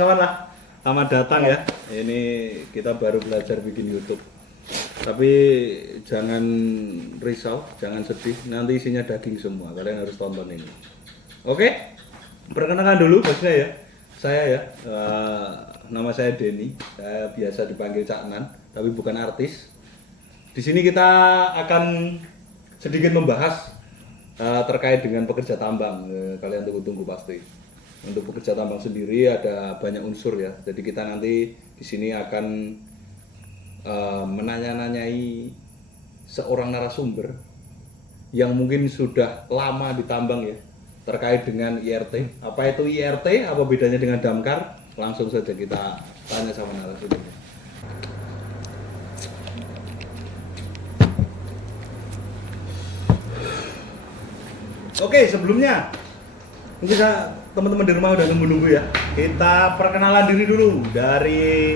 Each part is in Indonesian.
kawan-kawan lah. Selamat datang ya. Ini kita baru belajar bikin YouTube. Tapi jangan risau, jangan sedih. Nanti isinya daging semua. Kalian harus tonton ini. Oke? Perkenalkan dulu bosnya ya. Saya ya. Nama saya Denny. Saya biasa dipanggil Cak Nan, tapi bukan artis. Di sini kita akan sedikit membahas terkait dengan pekerja tambang. Kalian tunggu-tunggu pasti. Untuk pekerja tambang sendiri ada banyak unsur ya. Jadi kita nanti di sini akan menanya-nanyai seorang narasumber yang mungkin sudah lama di tambang ya, terkait dengan IRT. Apa itu IRT? Apa bedanya dengan damkar? Langsung saja kita tanya sama narasumber. Oke, sebelumnya mungkin teman-teman di rumah udah nunggu-nunggu ya. Kita perkenalan diri dulu dari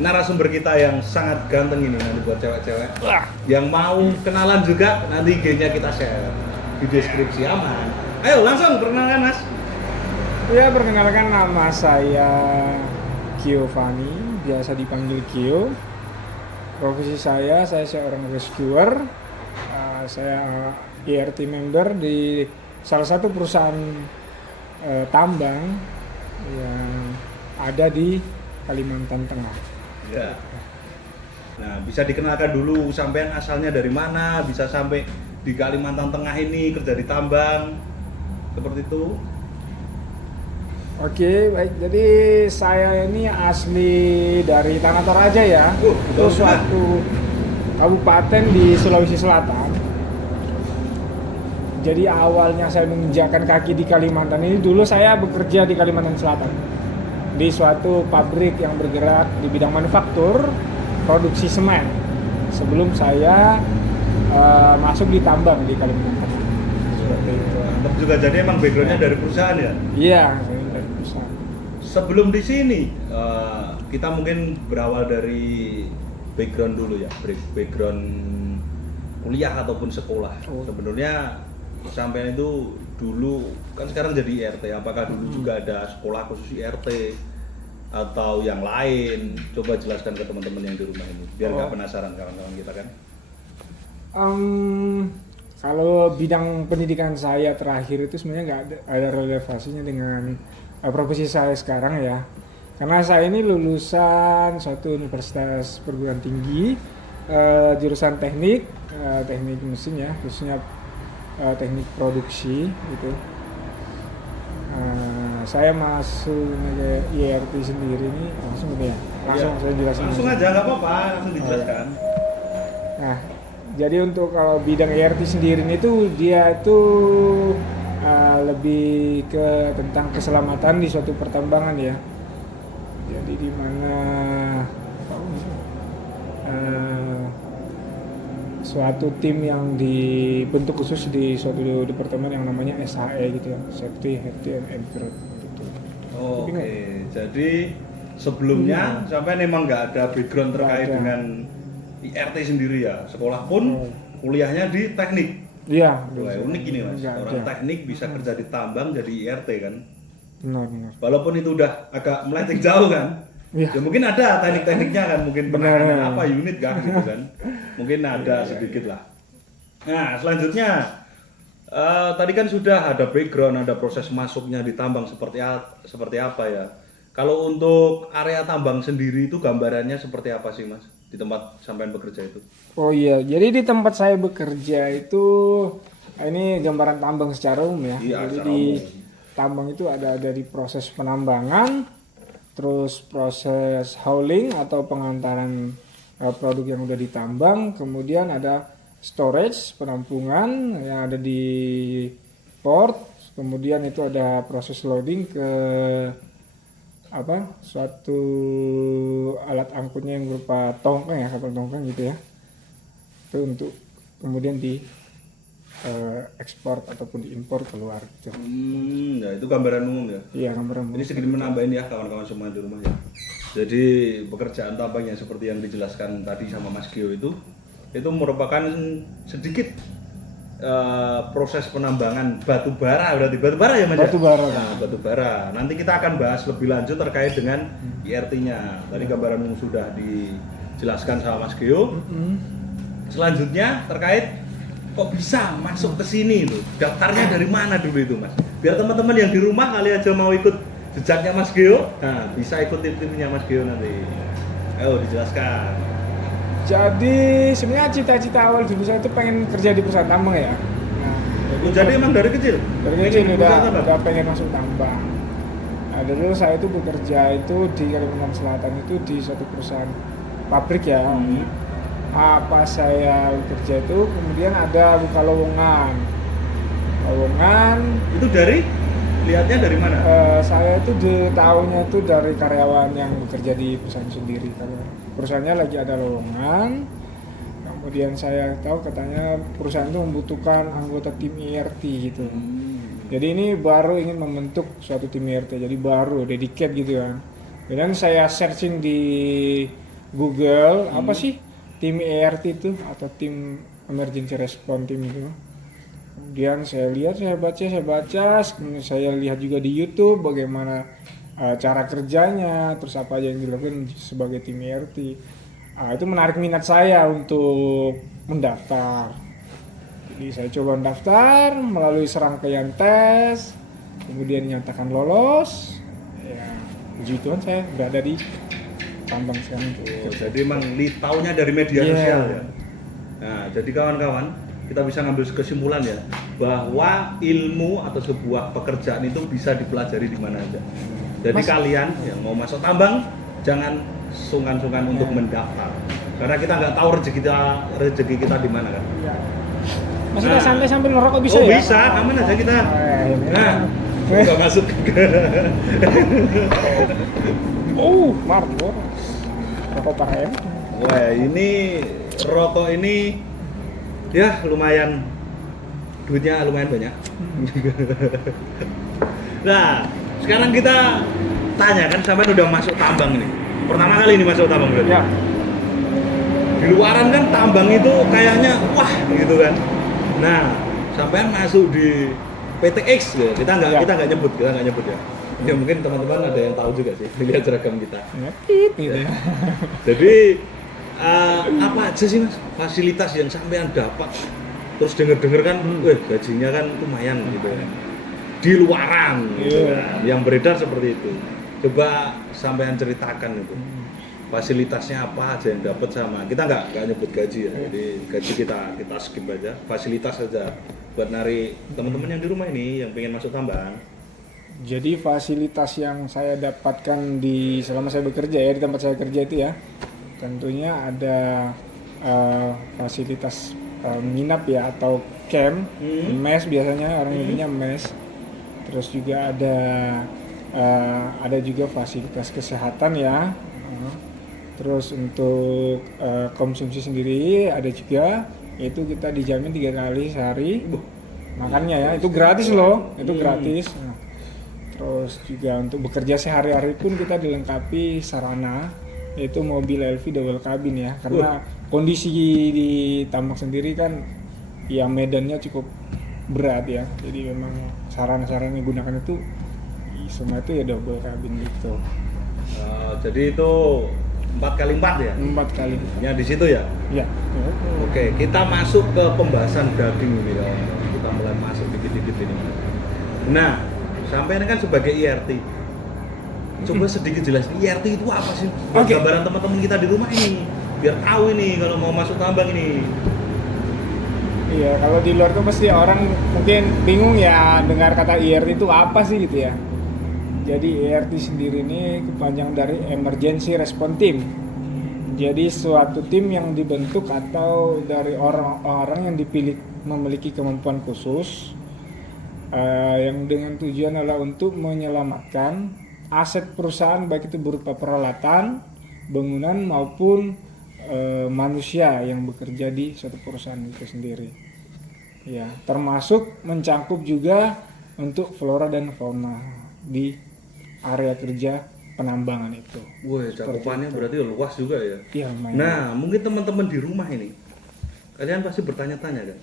narasumber kita yang sangat ganteng ini, nanti buat cewek-cewek yang mau kenalan juga nanti IG-nya kita share di deskripsi. Aman. Ayo langsung perkenalkan Mas. Ya, perkenalkan, nama saya Giovanni, biasa dipanggil Gio. Profesi saya seorang rescuer. Saya IRT member di salah satu perusahaan tambang yang ada di Kalimantan Tengah. Ya. Nah, bisa dikenalkan dulu sampean asalnya dari mana, bisa sampai di Kalimantan Tengah ini kerja di tambang seperti itu. Oke, baik. Jadi saya ini asli dari Tanah Toraja ya. Itu suatu kabupaten di Sulawesi Selatan. Jadi awalnya saya menginjakkan kaki di Kalimantan ini, dulu saya bekerja di Kalimantan Selatan di suatu pabrik yang bergerak di bidang manufaktur produksi semen sebelum saya masuk di tambang di Kalimantan Tengah. Seperti itu. Mantap juga, jadi emang backgroundnya dari perusahaan ya? Iya, saya dari perusahaan. Sebelum di sini kita mungkin berawal dari background dulu ya, background kuliah ataupun sekolah. Sebenarnya sampai itu dulu kan sekarang jadi IRT, apakah dulu juga ada sekolah khusus IRT atau yang lain? Coba jelaskan ke teman-teman yang di rumah ini biar nggak penasaran kawan-kawan kita kan. Kalau bidang pendidikan saya terakhir itu sebenarnya nggak ada relevansinya dengan profesi saya sekarang ya, karena saya ini lulusan suatu universitas perguruan tinggi jurusan teknik mesin ya, khususnya teknik produksi gitu. Saya masuk ke IRT sendiri ini langsung gitu ya, langsung saya jelasin. Langsung aja nggak apa-apa, langsung dijelaskan. Nah, jadi untuk kalau bidang IRT sendiri itu dia itu lebih ke tentang keselamatan di suatu pertambangan ya. Jadi di mana suatu tim yang dibentuk khusus di suatu departemen yang namanya SHE gitu ya, Safety, Health and Environment gitu. Oke, jadi sebelumnya sampai memang nggak ada background terkait dengan IRT sendiri ya, sekolah pun kuliahnya di teknik. Iya. Wah, unik ini Mas, orang teknik bisa kerja di tambang jadi IRT kan. Benar. Walaupun itu udah agak melenceng jauh kan. Ya mungkin ada teknik-tekniknya kan, mungkin penanganan apa unit kan gitu kan. Mungkin ada sedikit lah. Nah, selanjutnya tadi kan sudah ada background, ada proses masuknya di tambang seperti apa ya. Kalau untuk area tambang sendiri itu gambarannya seperti apa sih Mas di tempat sampean bekerja itu? Oh iya, jadi di tempat saya bekerja itu ini gambaran tambang secara umum ya. Iya, jadi di tambang itu ada dari proses penambangan, terus proses hauling atau pengantaran produk yang udah ditambang, kemudian ada storage, penampungan yang ada di port, kemudian itu ada proses loading ke suatu alat angkutnya yang berupa tongkang ya, kapal tongkang gitu ya, itu untuk kemudian di ekspor ataupun diimpor keluar gitu. Ya itu gambaran umum ya. Iya, gambaran umum. Ini sedikit menambahin ya kawan-kawan semua di rumah ya. Jadi pekerjaan tambang yang seperti yang dijelaskan tadi sama Mas Gio itu merupakan sedikit proses penambangan batu bara, berarti batu bara ya Mas? Batu bara. Nah, batu bara. Nanti kita akan bahas lebih lanjut terkait dengan IRT-nya. Tadi gambaran sudah dijelaskan sama Mas Geo. Selanjutnya terkait kok bisa masuk ke sini itu. Daftarnya dari mana dulu itu Mas? Biar teman-teman yang di rumah kali aja mau ikut jejaknya Mas Geo, nah bisa ikut tim-timnya Mas Geo nanti. Ayo dijelaskan. Jadi sebenarnya cita-cita awal dulu saya itu pengen kerja di perusahaan tambang ya. Nah, Jadi emang dari kecil? dari kecil Perusahaan tambang? udah pengen masuk tambang. Nah, dulu saya itu bekerja itu di Kalimantan Selatan itu di suatu perusahaan pabrik ya. Apa saya bekerja itu kemudian ada buka lowongan. Itu dari lihatnya dari mana? Saya itu tahunya itu dari karyawan yang bekerja di perusahaan sendiri. Kalau perusahaannya lagi ada lowongan, kemudian saya tahu katanya perusahaan itu membutuhkan anggota tim IRT gitu. Jadi ini baru ingin membentuk suatu tim IRT, jadi baru dedicate gitu kan. Kemudian saya searching di Google apa sih tim IRT itu atau tim emergency response team itu. Kemudian saya lihat, saya baca, kemudian saya lihat juga di YouTube bagaimana cara kerjanya, terus apa aja yang dilakukan sebagai tim IRT. Itu menarik minat saya untuk mendaftar. Jadi saya coba mendaftar melalui serangkaian tes, kemudian dinyatakan lolos. Ya, puji Tuhan saya berada di tambang sekarang. Jadi emang taunya dari media sosial ya. Nah, jadi kawan-kawan, kita bisa ngambil kesimpulan ya bahwa ilmu atau sebuah pekerjaan itu bisa dipelajari di mana aja. Jadi kalian yang mau masuk tambang jangan sungkan-sungkan untuk mendaftar karena kita nggak tahu rezeki kita di mana kan. Iya. Mas kita santai sambil ngerokok bisa ya? Bisa, aman aja kita. Nah, nggak masuk. Marlboro. Rokok Parem. Wah, ini rokok ini ya lumayan, duitnya lumayan banyak. Nah, sekarang kita tanya kan sampean udah masuk tambang ini. Pertama kali ini masuk tambang berarti. Ya. Di luaran kan tambang itu kayaknya wah gitu kan. Nah, sampean masuk di PTX ya. Kita nggak nyebut ya. Ya mungkin teman-teman ada yang tahu juga sih lihat seragam kita. Gitu ya. Jadi apa aja sih Mas fasilitas yang sampean dapat? Terus denger kan, gajinya kan lumayan gitu ya. Di luaran gitu kan. Yang beredar seperti itu. Coba sampean ceritakan itu. Fasilitasnya apa aja yang dapat sama. Kita nggak nyebut gaji ya. Jadi gaji kita skip aja. Fasilitas saja buat nari teman-teman yang di rumah ini yang pengen masuk tambang. Jadi fasilitas yang saya dapatkan selama saya bekerja ya di tempat saya kerja itu ya, tentunya ada fasilitas menginap ya atau camp, mes biasanya orang nyebutnya mes. Terus juga ada juga fasilitas kesehatan ya. Terus untuk konsumsi sendiri ada juga, yaitu kita dijamin 3 kali sehari makannya ya, itu gratis loh, itu gratis. Terus juga untuk bekerja sehari-hari pun kita dilengkapi sarana, yaitu mobil LV double cabin ya, karena kondisi di tambang sendiri kan ya medannya cukup berat ya, jadi memang sarana-sarana yang digunakan itu semua itu ya double cabin gitu. Jadi itu 4x4 ya? 4 kali. Ya di situ ya? Ya. Oke, kita masuk ke pembahasan daging ini ya. Kita mulai masuk dikit-dikit ini. Nah, sampai kan sebagai IRT. Coba sedikit jelasin IRT itu apa sih? Gambaran teman-teman kita di rumah ini, biar tahu ini kalau mau masuk tambang ini. Iya, kalau di luar tuh pasti orang mungkin bingung ya dengar kata IRT itu apa sih gitu ya. Jadi IRT sendiri ini kepanjangan dari Emergency Response Team. Jadi suatu tim yang dibentuk atau dari orang-orang yang dipilih memiliki kemampuan khusus yang dengan tujuan adalah untuk menyelamatkan aset perusahaan baik itu berupa peralatan, bangunan maupun manusia yang bekerja di suatu perusahaan itu sendiri. Ya, termasuk mencangkup juga untuk flora dan fauna di area kerja penambangan itu. Wah, cakupannya berarti luas juga ya. Iya, Nah, mungkin teman-teman di rumah ini, kalian pasti bertanya-tanya kan,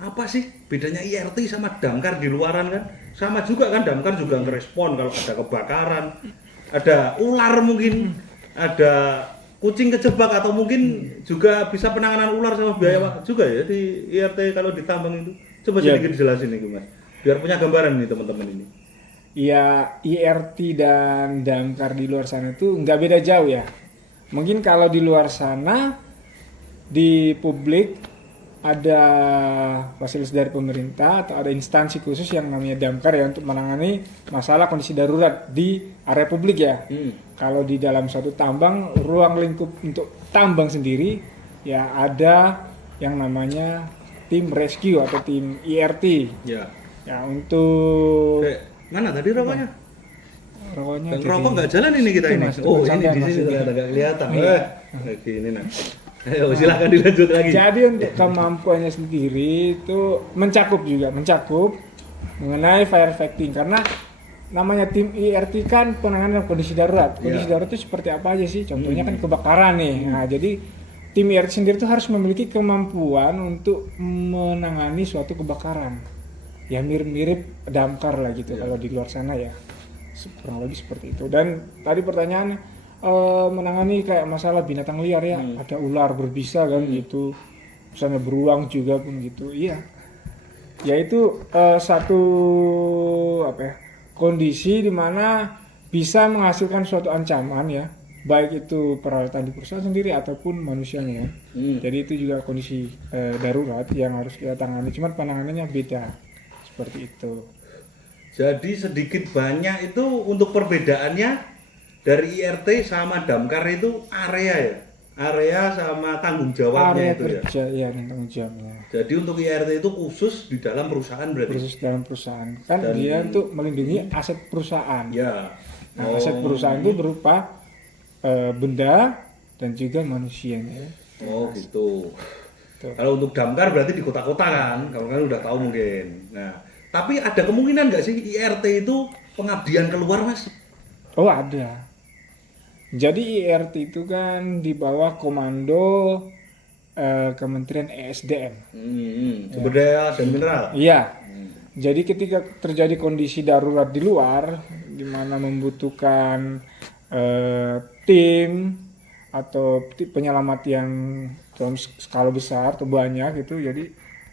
apa sih bedanya IRT sama damkar di luaran kan? Sama juga kan, damkar juga ngerespon kalau ada kebakaran, ada ular mungkin, ada kucing kejebak atau mungkin juga bisa penanganan ular sama biaya juga ya di IRT kalau di tambang itu. Coba Ya. sedikit jelasin nih Mas, biar punya gambaran nih teman-teman ini. Ya, IRT dan damkar di luar sana itu nggak beda jauh ya. Mungkin kalau di luar sana di publik ada fasilitas dari pemerintah atau ada instansi khusus yang namanya damkar ya untuk menangani masalah kondisi darurat di area publik ya. Kalau di dalam suatu tambang, ruang lingkup untuk tambang sendiri ya ada yang namanya tim rescue atau tim IRT. Ya. Ya untuk Mana tadi rokoknya? rokoknya Yang rokok nggak jalan ini kita Itu, ini. Mas, itu Oh ini sampean, di Mas, sini ini. ternyata nggak kelihatan. Iya. Gini nah. Ayo silakan dilanjut lagi. Jadi untuk kemampuannya sendiri itu mencakup mengenai fire fighting karena namanya tim IRT kan penanganan kondisi darurat. Kondisi Iya. darurat itu seperti apa aja sih? Contohnya kan kebakaran nih. Nah, jadi tim IRT sendiri itu harus memiliki kemampuan untuk menangani suatu kebakaran. Ya mirip-mirip damkar lah gitu kalau di luar sana ya. Kurang lebih seperti itu. Dan tadi pertanyaannya menangani kayak masalah binatang liar ya, ada ular berbisa kan gitu, misalnya beruang juga pun gitu, iya. Yaitu satu apa ya, kondisi di mana bisa menghasilkan suatu ancaman ya, baik itu peralatan di perusahaan sendiri ataupun manusianya ya. Jadi itu juga kondisi darurat yang harus kita tangani, cuman penanganannya beda seperti itu. Jadi sedikit banyak itu untuk perbedaannya dari IRT sama damkar itu area ya, area sama tanggung jawabnya Area itu ya. kerja ya dan tanggung jawabnya. Jadi untuk IRT itu khusus di dalam perusahaan berarti. Khusus dalam perusahaan kan Dan- dia untuk melindungi aset perusahaan. Ya. Nah, aset perusahaan itu berupa benda dan juga manusianya. Oh gitu. Tuh. Kalau untuk damkar berarti di kota-kota kan, kalau kan udah tahu mungkin. Nah, tapi ada kemungkinan nggak sih IRT itu pengabdian keluar Mas? Oh ada. Jadi IRT itu kan di bawah komando Kementerian ESDM. Sumber daya dan mineral. Iya. Jadi ketika terjadi kondisi darurat di luar, di mana membutuhkan tim atau penyelamat yang dalam skala besar atau banyak itu, jadi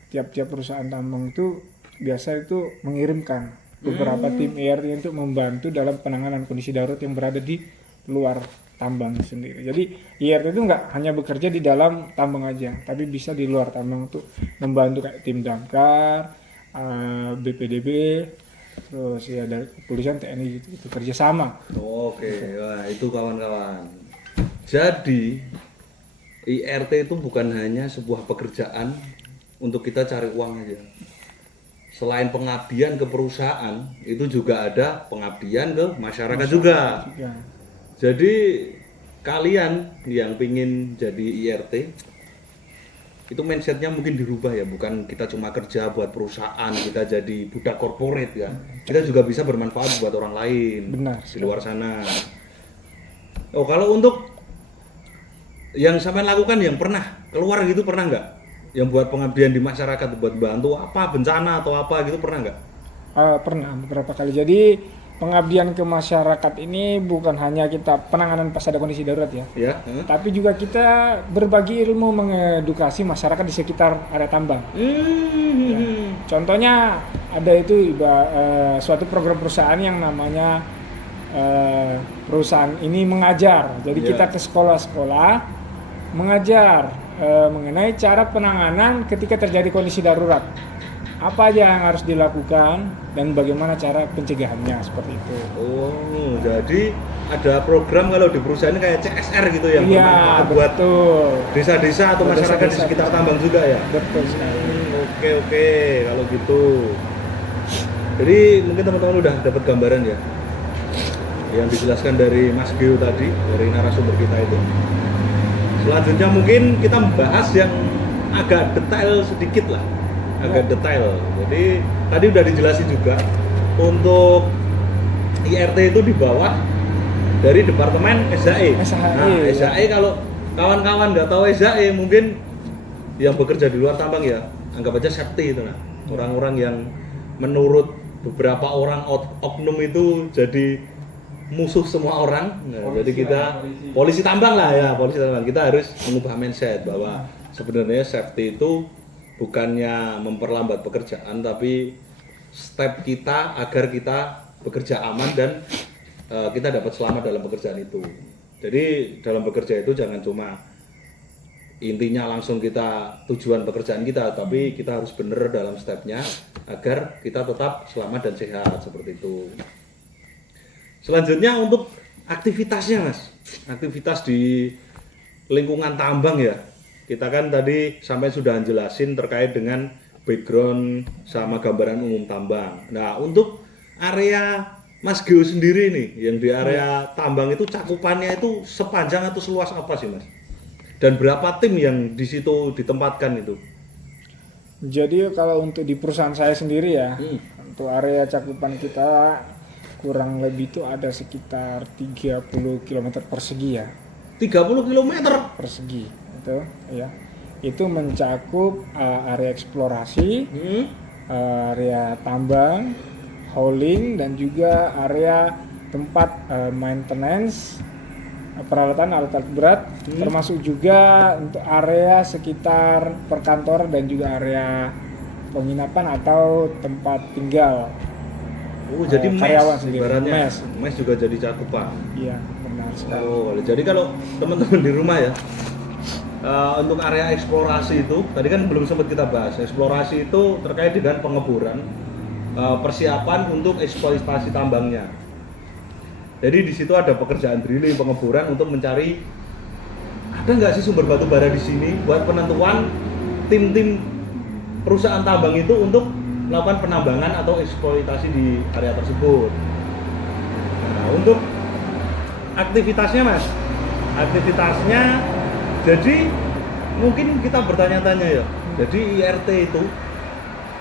tiap-tiap perusahaan tambang itu biasa itu mengirimkan beberapa tim IRT untuk membantu dalam penanganan kondisi darurat yang berada di luar tambang sendiri. Jadi IRT itu nggak hanya bekerja di dalam tambang aja, tapi bisa di luar tambang untuk membantu kayak tim damkar, BPDB, terus ya dari kepolisian, TNI gitu, itu kerjasama. Oke, wah itu kawan-kawan. Jadi IRT itu bukan hanya sebuah pekerjaan untuk kita cari uang aja. Selain pengabdian ke perusahaan, itu juga ada pengabdian ke masyarakat juga. Ya. Jadi kalian yang pingin jadi IRT itu mindsetnya mungkin dirubah ya, bukan kita cuma kerja buat perusahaan, kita jadi budak korporat ya. Kita juga bisa bermanfaat buat orang lain. Benar. Di luar sana. Oh kalau untuk yang sampean lakukan yang pernah keluar gitu pernah nggak? Yang buat pengabdian di masyarakat buat bantu apa bencana atau apa gitu pernah nggak? Pernah beberapa kali. Jadi pengabdian ke masyarakat ini bukan hanya kita penanganan pas ada kondisi darurat ya, Ya. tapi juga kita berbagi ilmu mengedukasi masyarakat di sekitar area tambang. Contohnya ada itu suatu program perusahaan yang namanya perusahaan ini mengajar. Jadi Ya. kita ke sekolah-sekolah mengajar mengenai cara penanganan ketika terjadi kondisi darurat. Apa aja yang harus dilakukan dan bagaimana cara pencegahannya seperti itu. Oh, jadi ada program kalau di perusahaan ini kayak CSR gitu yang Iya, bermanfaat buat betul. desa-desa atau Buat masyarakat di desa-desa. sekitar tambang juga ya? Betul sekali. Oke, kalau gitu. Jadi mungkin teman-teman udah dapat gambaran ya yang dijelaskan dari Mas Gio tadi, dari narasumber kita itu. Selanjutnya mungkin kita membahas yang agak detail sedikit lah, agak detail. Jadi tadi udah dijelasin juga untuk IRT itu di bawah dari Departemen SHE. SHE, Nah, ya. SHE kalau kawan-kawan nggak tahu SHE mungkin yang bekerja di luar tambang ya anggap aja safety itu lah. Orang-orang yang menurut beberapa orang oknum itu jadi musuh semua orang. Nah, jadi kita polisi tambang lah ya, polisi tambang. Kita harus mengubah mindset bahwa sebenarnya safety itu bukannya memperlambat pekerjaan, tapi step kita agar kita bekerja aman dan kita dapat selamat dalam pekerjaan itu. Jadi dalam bekerja itu jangan cuma intinya langsung kita tujuan pekerjaan kita, tapi kita harus benar dalam stepnya agar kita tetap selamat dan sehat seperti itu. Selanjutnya untuk aktivitasnya Mas, aktivitas di lingkungan tambang ya. Kita kan tadi sampai sudah jelasin terkait dengan background sama gambaran umum tambang. Nah untuk area Mas Geo sendiri nih, yang di area tambang itu cakupannya itu sepanjang atau seluas apa sih Mas? Dan berapa tim yang di situ ditempatkan itu? Jadi kalau untuk di perusahaan saya sendiri ya, untuk area cakupan kita kurang lebih itu ada sekitar 30 km persegi ya. 30 km Persegi itu ya. Itu mencakup area eksplorasi, area tambang, hauling, dan juga area tempat maintenance peralatan alat-alat berat, termasuk juga untuk area sekitar perkantoran dan juga area penginapan atau tempat tinggal. Oh, jadi karyawan mes, sendiri. ibaratnya mes juga jadi cakupan. Iya, benar sekali. Oh, jadi kalau teman-teman di rumah ya, untuk area eksplorasi itu, tadi kan belum sempat kita bahas. Eksplorasi itu terkait dengan pengeboran, persiapan untuk eksploitasi tambangnya. Jadi di situ ada pekerjaan drilling, pengeboran untuk mencari ada nggak sih sumber batu bara di sini buat penentuan tim-tim perusahaan tambang itu untuk melakukan penambangan atau eksploitasi di area tersebut. Nah, untuk aktivitasnya Mas, aktivitasnya jadi mungkin kita bertanya-tanya ya. Jadi IRT itu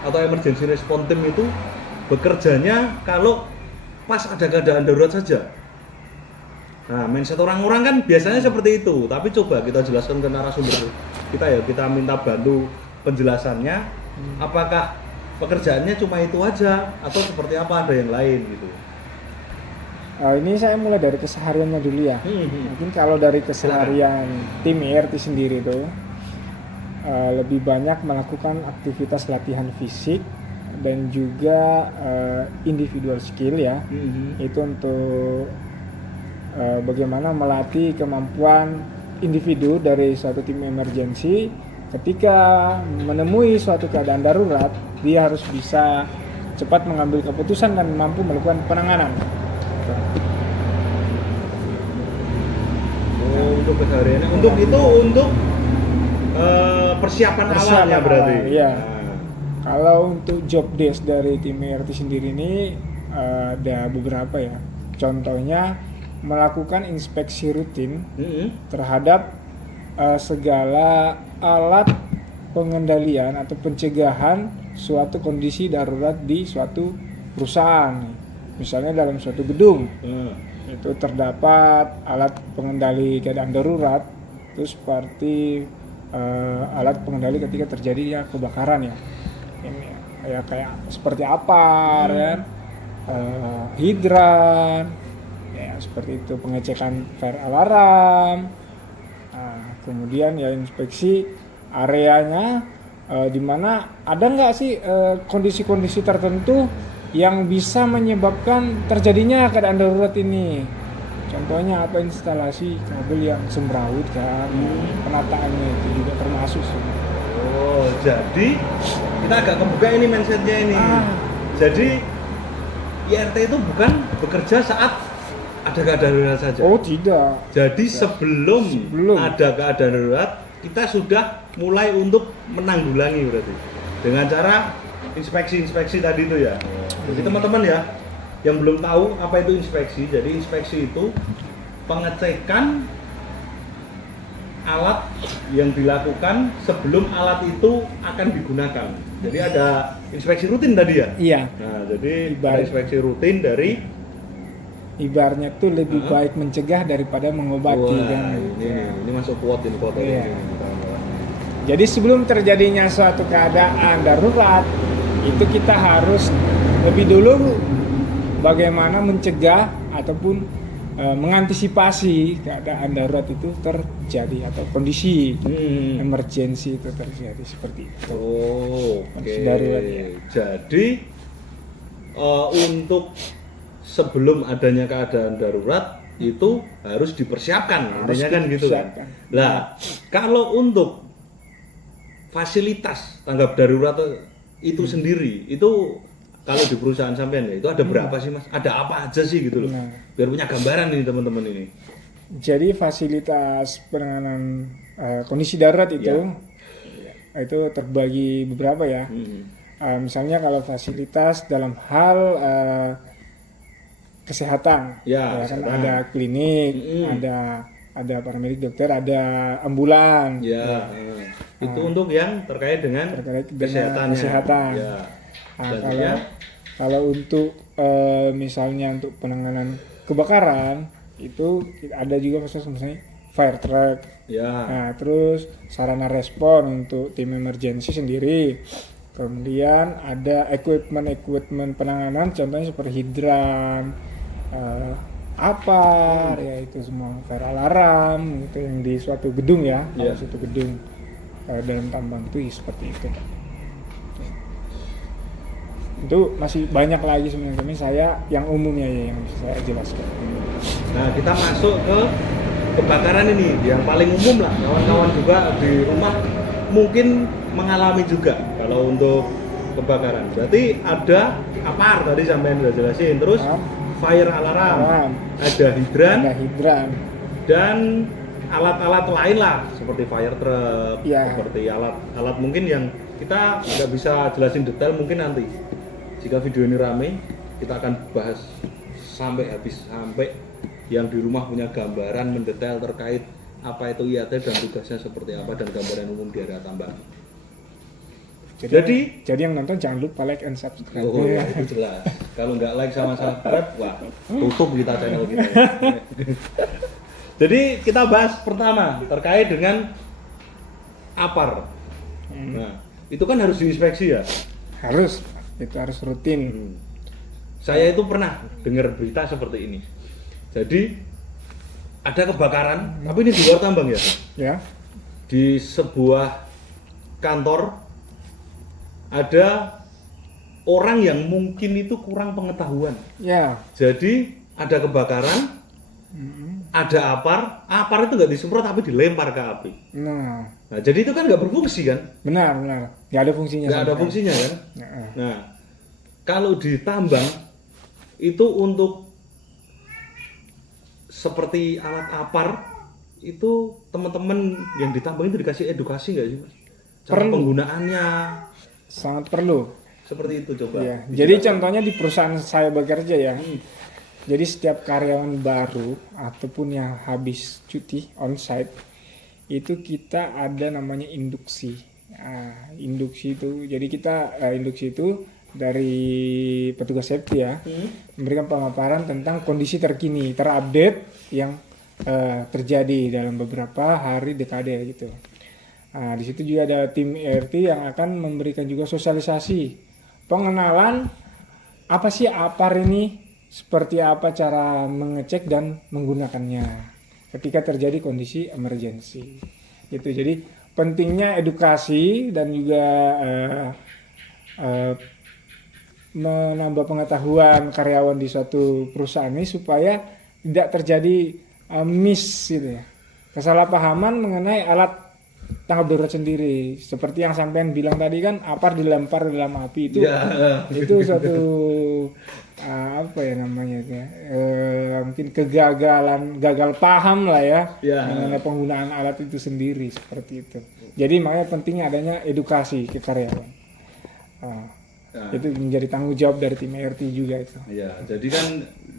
atau Emergency Response Team itu bekerjanya kalau pas ada keadaan darurat saja. Nah, mindset orang-orang kan biasanya seperti itu, tapi coba kita jelaskan ke narasumber kita ya, kita minta bantu penjelasannya, apakah pekerjaannya cuma itu aja atau seperti apa, ada yang lain gitu. Ini saya mulai dari kesehariannya dulu ya. Mungkin kalau dari keseharian tim IRT sendiri itu lebih banyak melakukan aktivitas latihan fisik dan juga individual skill ya. Itu untuk bagaimana melatih kemampuan individu dari suatu tim emergency ketika menemui suatu keadaan darurat, dia harus bisa cepat mengambil keputusan dan mampu melakukan penanganan. Oh, untuk kesehariannya, untuk itu untuk persiapan awalnya berarti. Iya. Kalau untuk job desk dari tim IRT sendiri ini ada beberapa ya. Contohnya melakukan inspeksi rutin terhadap segala alat pengendalian atau pencegahan suatu kondisi darurat di suatu perusahaan. Misalnya dalam suatu gedung itu terdapat alat pengendali keadaan darurat, itu seperti alat pengendali ketika terjadi kebakaran ya. Ini ya kayak seperti apa kan, hidran ya seperti itu, pengecekan fire alarm. Kemudian ya inspeksi areanya, di mana ada nggak sih kondisi-kondisi tertentu yang bisa menyebabkan terjadinya keadaan darurat ini. Contohnya apa, instalasi kabel yang semrawut kan, penataannya itu juga termasuk sih. Oh, jadi kita agak kebuka ini mindsetnya ini. Jadi IRT itu bukan bekerja saat ada keadaan darurat saja. Oh tidak. Jadi sebelum ada keadaan darurat, kita sudah mulai untuk menanggulangi berarti dengan cara inspeksi tadi itu ya. Jadi teman-teman ya, yang belum tahu apa itu inspeksi, jadi inspeksi itu pengecekan alat yang dilakukan sebelum alat itu akan digunakan. Jadi ada inspeksi rutin tadi ya? Iya. Nah, jadi ada inspeksi rutin dari ibaratnya tuh lebih baik mencegah daripada mengobati. Wah, kan. Ini masuk quote ini. Iya. Jadi sebelum terjadinya suatu keadaan darurat, itu kita harus lebih dulu bagaimana mencegah ataupun mengantisipasi keadaan darurat itu terjadi atau kondisi emergency itu terjadi seperti itu. Oh, oke. Kondisi darurat ya. Jadi untuk sebelum adanya keadaan darurat itu harus dipersiapkan, Harus intinya kan gitu kan. dipersiapkan. Nah, kalau untuk fasilitas tanggap darurat itu sendiri itu kalau di perusahaan sampean ya itu ada berapa sih Mas? Ada apa aja sih gitu loh? Nah. Biar punya gambaran ini teman-teman ini. Jadi fasilitas penanganan kondisi darurat itu itu terbagi beberapa ya. Misalnya kalau fasilitas dalam hal kesehatan, Ya, kan kesehatan. ada klinik, ada paramedik dokter, ada ambulan. Ya, itu untuk yang terkait dengan Terkait dengan kesehatannya. kesehatan. Ya. Nah, Selanjutnya, kalau untuk misalnya untuk penanganan kebakaran itu ada juga misalnya fire truck. ya, Nah, terus sarana respon untuk tim emergency sendiri. Kemudian ada equipment penanganan, contohnya seperti hidran, APAR, ya itu semua fire alarm, itu yang di suatu gedung ya, kalau Yeah. suatu gedung dalam tambang itu seperti itu. Itu masih banyak lagi sebenarnya, tapi saya yang umumnya ya yang bisa saya jelaskan. nah kita masuk ke kebakaran ini yang paling umum lah. Kawan-kawan juga di rumah mungkin mengalami juga kalau untuk kebakaran. Berarti ada APAR tadi sampean udah jelasin, terus fire alarm, ada hidran, Ada hidran, dan alat-alat lain lah seperti fire truck, Ya. seperti alat mungkin yang kita nggak bisa jelasin detail mungkin nanti. Jika video ini rame, kita akan bahas sampai habis, sampai yang di rumah punya gambaran mendetail terkait apa itu IAT dan tugasnya seperti apa dan gambaran umum di area tambang. Jadi yang nonton jangan lupa like and subscribe. oh ya, itu jelas. Kalau nggak like sama subscribe, wah tutup kita channel kita. Jadi kita bahas pertama terkait dengan APAR. Nah, itu kan harus diinspeksi ya. Itu harus rutin. Saya itu pernah dengar berita seperti ini. Jadi ada kebakaran, tapi ini di luar tambang ya. Ya. Di sebuah kantor ada orang yang mungkin itu kurang pengetahuan. Ya. Jadi ada kebakaran, ada APAR itu nggak disemprot tapi dilempar ke api. Nah, Nah jadi itu kan nggak berfungsi kan? benar. Nggak ada fungsinya. Nggak ada sama fungsinya kan? sekali. Nah kalau di tambang itu untuk seperti alat APAR itu teman-teman yang di tambang itu dikasih edukasi nggak sih Mas? Cara Perlu. penggunaannya Sangat perlu. seperti itu coba. Ya. Jadi contohnya di perusahaan saya bekerja ya. Jadi setiap karyawan baru ataupun yang habis cuti onsite itu kita ada namanya induksi. Nah, induksi itu jadi kita induksi itu dari petugas safety ya, memberikan pemaparan tentang kondisi terkini, terupdate yang terjadi dalam beberapa hari dekade gitu. Nah, di situ juga ada tim ERT yang akan memberikan juga sosialisasi, pengenalan apa sih APAR ini, seperti apa cara mengecek dan menggunakannya ketika terjadi kondisi emergency. Gitu. Jadi pentingnya edukasi dan juga menambah pengetahuan karyawan di suatu perusahaan ini supaya tidak terjadi miss gitu ya, kesalahpahaman mengenai alat tanggap darurat sendiri. Seperti yang sampean bilang tadi kan, APAR dilempar dalam api itu itu suatu apa ya namanya ya, mungkin gagal paham lah ya, mengenai penggunaan alat itu sendiri seperti itu. Jadi makanya pentingnya adanya edukasi ke karyawan. Itu menjadi tanggung jawab dari tim ERT juga itu. Ya, jadi kan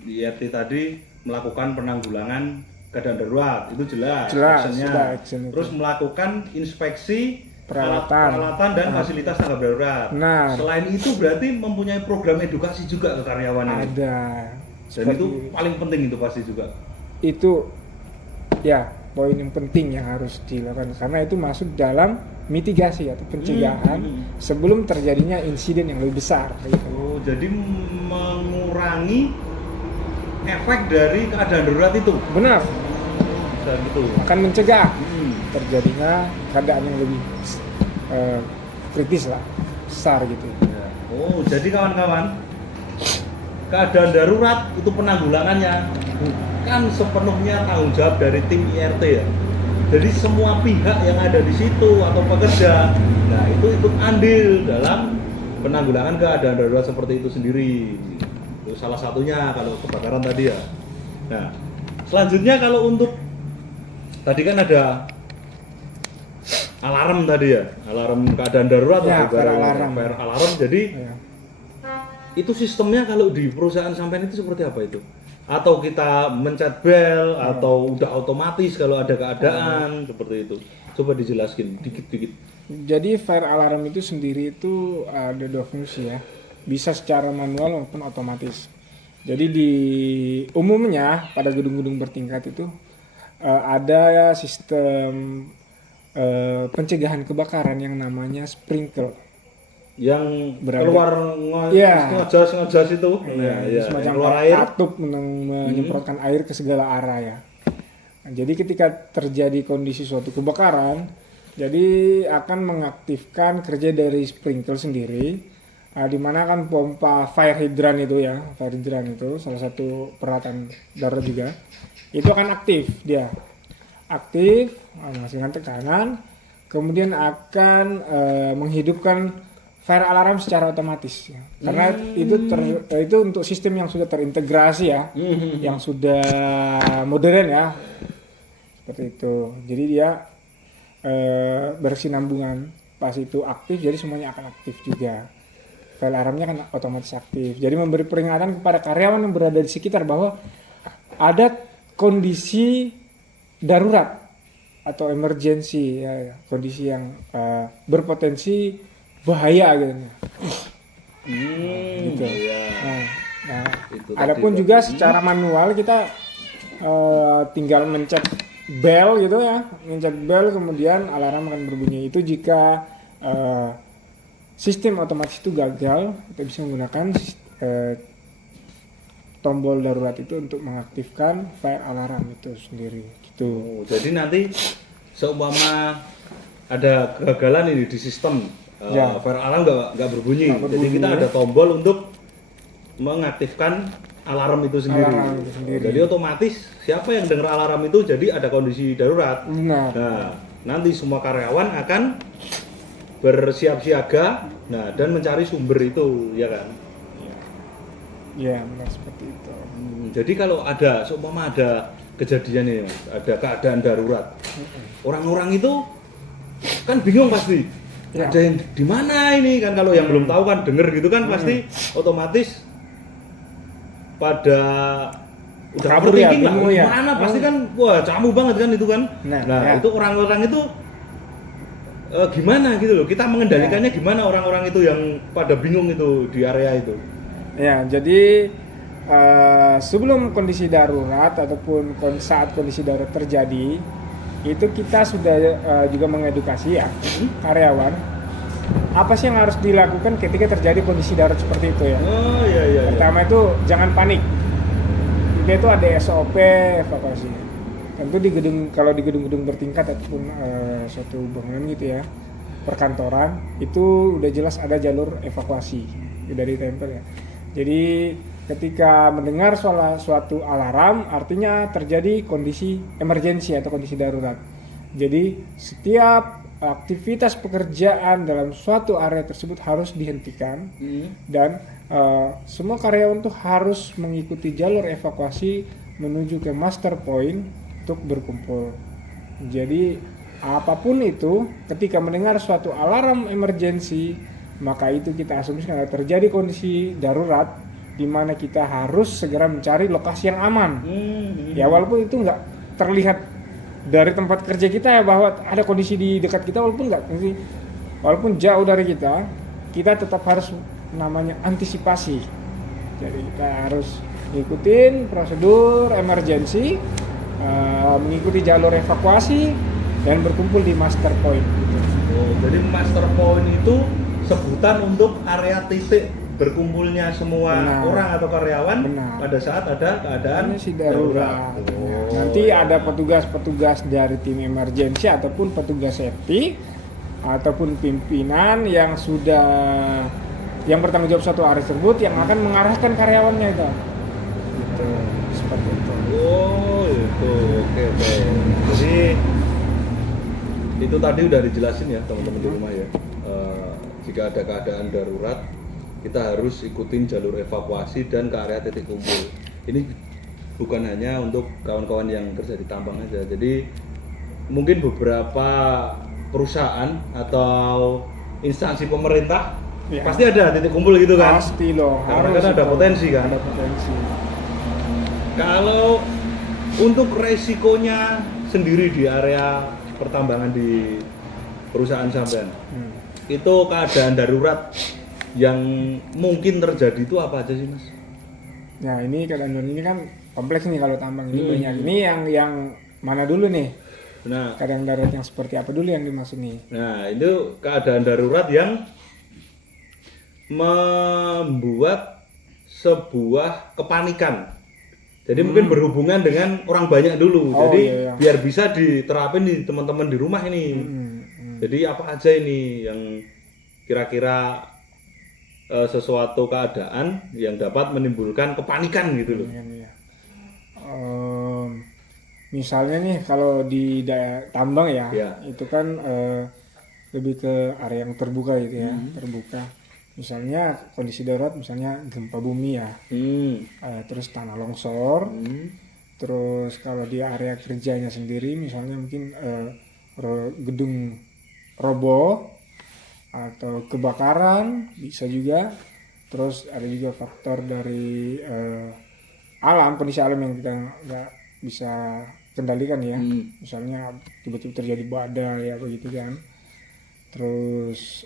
ERT tadi melakukan penanggulangan keadaan darurat, itu jelas actionnya. Action Terus melakukan inspeksi peralatan dan fasilitas tanggap darurat. Nah, selain itu berarti mempunyai program edukasi juga ke karyawan ini. Ada. Dan itu paling penting itu pasti juga. Itu ya poin yang penting yang harus dilakukan karena itu masuk dalam mitigasi atau pencegahan sebelum terjadinya insiden yang lebih besar gitu. Oh, jadi mengurangi efek dari keadaan darurat itu. Benar, Bisa gitu. akan mencegah Hmm. terjadinya keadaan yang lebih kritis lah, besar gitu. Ya. Oh, jadi kawan-kawan, keadaan darurat itu penanggulangannya bukan sepenuhnya tanggung jawab dari tim IRT ya. Jadi semua pihak yang ada di situ atau pekerja, nah itu ikut andil dalam penanggulangan keadaan darurat seperti itu sendiri. Itu salah satunya kalau kebakaran tadi ya. Nah, selanjutnya kalau untuk tadi kan ada alarm tadi ya, alarm keadaan darurat Ya, atau fire alarm. fire alarm. Jadi Ya. itu sistemnya kalau di perusahaan sampean itu seperti apa itu? Atau kita mencet bel atau udah otomatis kalau ada keadaan seperti itu? Coba dijelaskin dikit-dikit. Jadi fire alarm itu sendiri itu ada dua fungsi ya, bisa secara manual maupun otomatis. Jadi di umumnya pada gedung-gedung bertingkat itu ada sistem pencegahan kebakaran yang namanya sprinkle. Yang Berada- keluar Iya. ngojas itu, Ya, ya, semacam yang keluar kayak air. katup menyemprotkan air ke segala arah ya. Nah, jadi ketika terjadi kondisi suatu kebakaran, jadi akan mengaktifkan kerja dari sprinkler sendiri, di mana kan pompa fire hydrant itu ya, fire hydrant itu salah satu peralatan darurat juga, itu akan aktif dia, aktif menghasilkan tekanan, kemudian akan menghidupkan fire alarm secara otomatis ya. Karena itu untuk sistem yang sudah terintegrasi ya, yang sudah modern ya, seperti itu. Jadi dia bersinambungan, pas itu aktif jadi semuanya akan aktif juga. Fire alarmnya kan otomatis aktif, jadi memberi peringatan kepada karyawan yang berada di sekitar bahwa ada kondisi darurat atau emergency ya, kondisi yang berpotensi bahaya gitu. Gitu. Iya. Nah, Itu adapun tadi, juga Pak. secara manual kita tinggal mencet bel gitu ya, mencet bel kemudian alarm akan berbunyi. Itu jika sistem otomatis itu gagal, kita bisa menggunakan tombol darurat itu untuk mengaktifkan fire alarm itu sendiri. Gitu. Oh, jadi nanti seumpama ada kegagalan ini di sistem, Ya. fire alarm nggak berbunyi. Nggak Jadi berbunyi. kita ada tombol untuk mengaktifkan alarm itu sendiri. Alarm itu sendiri. Jadi otomatis siapa yang dengar alarm itu jadi ada kondisi darurat. Benar. Nah, nanti semua karyawan akan bersiap siaga, nah dan mencari sumber itu, ya kan? Ya, benar seperti itu. Jadi kalau ada, seumpama ada kejadian nih, Mas, ada keadaan darurat, orang-orang itu kan bingung pasti. Ya. Ada yang di mana ini kan, kalau yang belum tahu kan denger gitu kan pasti otomatis pada udah Kabur ya, overthinking lah, bingung di ya. mana pasti kan, wah camu banget kan itu kan. Nah, Nah, ya. itu orang-orang itu gimana gitu loh, kita mengendalikannya gimana orang-orang itu yang pada bingung itu di area itu. Ya, jadi sebelum kondisi darurat ataupun saat kondisi darurat terjadi, itu kita sudah juga mengedukasi ya karyawan apa sih yang harus dilakukan ketika terjadi kondisi darurat seperti itu ya. Oh iya iya. Pertama itu jangan panik. Kita itu ada SOP evakuasi. Tentu di gedung, kalau di gedung-gedung bertingkat ataupun suatu bangunan gitu ya, perkantoran, itu udah jelas ada jalur evakuasi, udah ditempel ya. Jadi ketika mendengar suatu alarm, artinya terjadi kondisi emergensi atau kondisi darurat. Jadi setiap aktivitas pekerjaan dalam suatu area tersebut harus dihentikan dan semua karyawan tuh harus mengikuti jalur evakuasi menuju ke master point untuk berkumpul. Jadi apapun itu, ketika mendengar suatu alarm emergensi, maka itu kita asumsikan ada terjadi kondisi darurat di mana kita harus segera mencari lokasi yang aman. Ya walaupun itu nggak terlihat dari tempat kerja kita ya bahwa ada kondisi di dekat kita, walaupun jauh dari kita tetap harus namanya antisipasi. Jadi kita harus ngikutin prosedur emergency, mengikuti jalur evakuasi dan berkumpul di master point. Gitu. Oh, jadi master point itu sebutan untuk area titik berkumpulnya semua Benar. orang atau karyawan Benar. pada saat ada keadaan Ini si darurat. Oh, Nanti ya. ada petugas-petugas dari tim emergency ataupun petugas safety ataupun pimpinan yang yang bertanggung jawab suatu area tersebut yang akan mengarahkan karyawannya itu. Gitu, seperti itu. Oh, itu. Oke. Jadi itu tadi udah dijelasin ya teman-teman di rumah ya. Jika ada keadaan darurat, kita harus ikutin jalur evakuasi dan ke area titik kumpul. Ini bukan hanya untuk kawan-kawan yang kerja di tambang aja. Jadi mungkin beberapa perusahaan atau instansi pemerintah Ya. pasti ada titik kumpul gitu kan. Pasti loh, Karena harus kan ada itu. potensi kan. Ada potensi. Kalau untuk resikonya sendiri di area pertambangan di perusahaan sampean, itu keadaan darurat yang mungkin terjadi itu apa aja sih mas? Nah ini keadaan darurat ini kan kompleks nih kalau tambang ini banyak. Ini yang mana dulu nih? Nah, Keadaan darurat yang seperti apa dulu yang dimaksud nih? nah itu keadaan darurat yang membuat sebuah kepanikan. Jadi mungkin berhubungan dengan orang banyak dulu. Oh, Jadi iya. biar bisa diterapin di teman-teman di rumah ini. Jadi apa aja ini yang kira-kira sesuatu keadaan yang dapat menimbulkan kepanikan gitu loh. Iya. Misalnya nih kalau di tambang ya, Iya. itu kan lebih ke area yang terbuka gitu ya, terbuka. Misalnya kondisi darurat, misalnya gempa bumi ya, terus tanah longsor, terus kalau di area kerjanya sendiri, misalnya mungkin gedung roboh atau kebakaran bisa juga. Terus ada juga faktor dari alam, kondisi alam yang kita nggak bisa kendalikan ya. Misalnya tiba-tiba terjadi badai apa gitu kan. Terus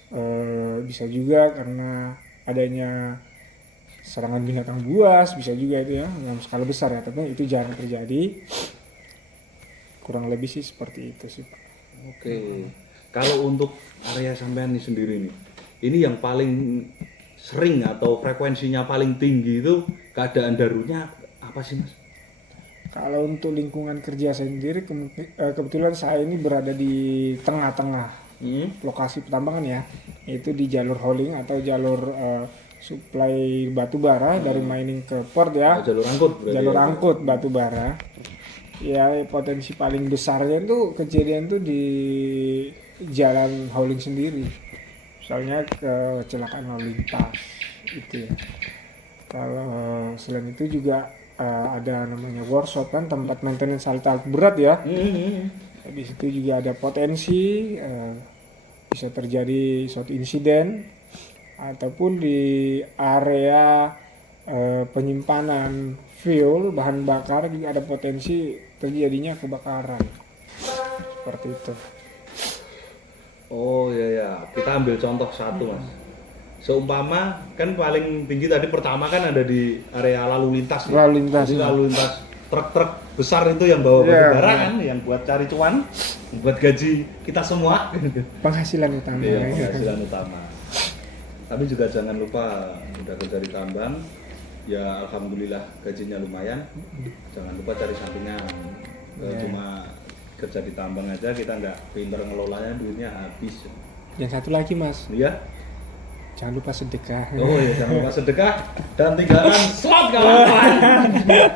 bisa juga karena adanya serangan binatang buas, bisa juga itu ya dalam skala besar ya, tapi itu jarang terjadi. Kurang lebih sih seperti itu sih Pak. Oke. Kalau untuk area sampean ini sendiri nih, ini yang paling sering atau frekuensinya paling tinggi itu keadaan daruratnya apa sih mas? Kalau untuk lingkungan kerja saya sendiri, kebetulan saya ini berada di tengah-tengah lokasi pertambangan ya, itu di jalur hauling atau jalur suplai batu bara dari mining ke port ya. Jalur angkut berarti. Jalur ya? angkut batu bara. Ya potensi paling besarnya itu kejadian tuh di jalan hauling sendiri. Misalnya kecelakaan lalu lintas itu ya. Kalau selain itu juga ada namanya workshop kan, tempat maintenance alat-alat berat ya. Di situ juga ada potensi bisa terjadi suatu insiden, ataupun di area penyimpanan fuel bahan bakar juga ada potensi terjadinya kebakaran seperti itu. Oh iya, kita ambil contoh satu mas. Seumpama kan paling tinggi tadi pertama kan ada di area lalu lintas. Ya? Lalu lintas, Jadi ya. lalu lintas truk-truk besar itu yang bawa batu Iya, bara iya. kan, yang buat cari cuan, buat gaji kita semua. Penghasilan utama. Iya, penghasilan utama. Tapi juga jangan lupa udah kerja di tambang, ya alhamdulillah gajinya lumayan. Jangan lupa cari sampingan. Cuma kerja di tambang aja kita nggak pinter ngelolanya, duitnya habis. Yang satu lagi mas, Iya. jangan lupa sedekah. Oh iya, jangan lupa sedekah dan tinggalkan slot kawan.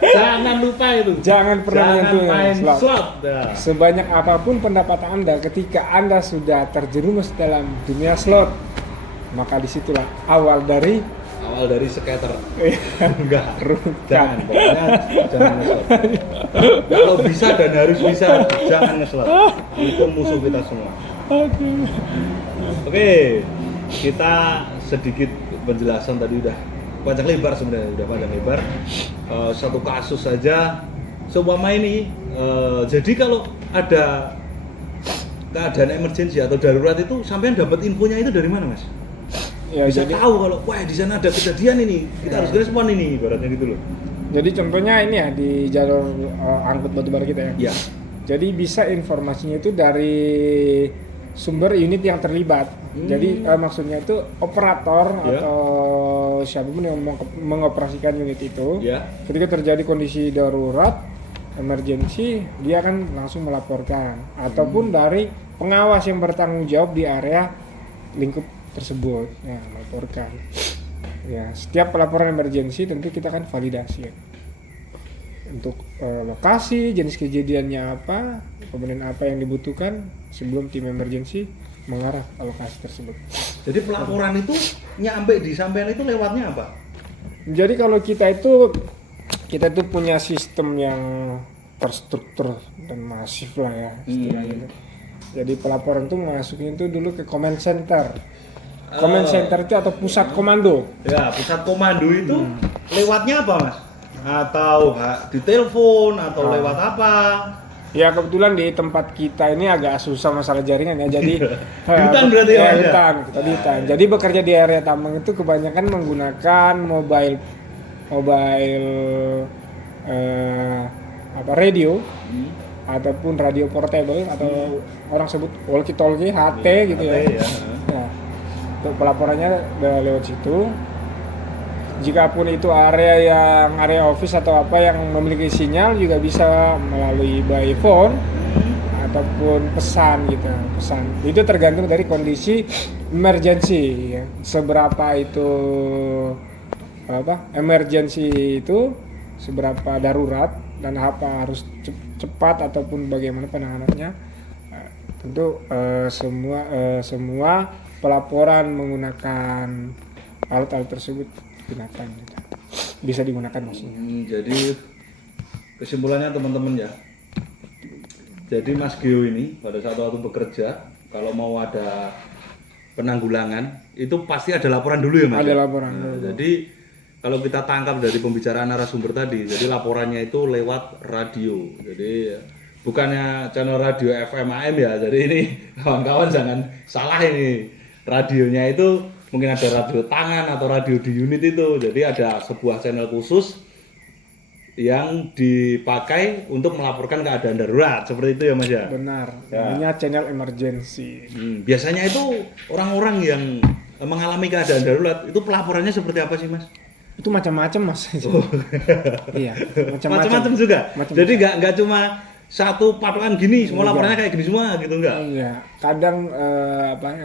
Jangan lupa itu. Jangan pernah menyentuh main slot. slot. Nah. Sebanyak apapun pendapatan Anda, ketika Anda sudah terjerumus dalam dunia slot, maka disitulah awal dari skater. Iya. Enggak. Jangan, pokoknya jangan ngeslot. Kalau bisa dan harus bisa, jangan ngeslot. Itu musuh kita semua. Oke, kita sedikit penjelasan tadi udah panjang lebar sebenarnya, udah panjang lebar. Satu kasus saja, seumpama ini. Jadi kalau ada keadaan emergensi atau darurat itu, sampean dapat infonya itu dari mana mas? ya, Bisa jadi, tahu kalau wah di sana ada kejadian ini, kita harus respon ini, ibaratnya gitu loh. jadi contohnya ini ya di jalur angkut batubara kita ya. Ya. Jadi bisa informasinya itu dari sumber unit yang terlibat. Jadi maksudnya itu operator Ya. atau siapapun yang mengoperasikan unit itu, Ya. ketika terjadi kondisi darurat, emergency, dia akan langsung melaporkan. Ataupun dari pengawas yang bertanggung jawab di area lingkup tersebut, ya, melaporkan. Ya, setiap pelaporan emergency tentu kita akan validasi ya. Untuk lokasi, jenis kejadiannya apa, kemudian apa yang dibutuhkan sebelum tim emergency mengarah ke lokasi tersebut. Jadi pelaporan itu nyampe di sampean itu lewatnya apa? Jadi kalau kita itu punya sistem yang terstruktur dan masif lah ya istilahnya itu. Jadi pelaporan itu masukin itu dulu ke command center. Command center itu atau pusat komando. Ya, pusat komando itu lewatnya apa, Mas? Atau di telepon atau lewat apa? Ya kebetulan di tempat kita ini agak susah masalah jaringan ya. Jadi Di hutan berarti ya, ya, Mas, ya? hutan, kita di hutan. Jadi bekerja di area tambang itu kebanyakan menggunakan mobile radio ataupun radio portable atau orang sebut walkie talkie HT gitu ya. HT, ya. Nah, untuk pelaporannya lewat situ. Jikapun itu area office atau apa yang memiliki sinyal juga bisa melalui by phone ataupun pesan gitu, pesan. Itu tergantung dari kondisi emergency ya. Seberapa itu emergency itu, seberapa darurat dan apa harus cepat ataupun bagaimana penanganannya. Tentu semua pelaporan menggunakan alat-alat tersebut bisa digunakan maksudnya. Jadi kesimpulannya teman-teman ya. Jadi Mas Gio ini pada saat waktu bekerja kalau mau ada penanggulangan itu pasti ada laporan dulu ya Mas. Ada ya? laporan Nah, dulu. jadi kalau kita tangkap dari pembicaraan narasumber tadi, jadi laporannya itu lewat radio. Jadi bukannya channel radio FM AM ya. Jadi ini kawan-kawan jangan salah ini. Radionya itu mungkin ada radio tangan atau radio di unit itu. Jadi ada sebuah channel khusus yang dipakai untuk melaporkan keadaan darurat. Seperti itu ya Mas ya? Benar. Ya. Namanya channel emergency. Biasanya itu orang-orang yang mengalami keadaan darurat itu pelaporannya seperti apa sih Mas? Itu macam-macam Mas. Iya, Macam-macam juga. Macam-macam. Jadi nggak cuma satu patokan gini, semua laporannya kayak gini semua gitu enggak? Iya, kadang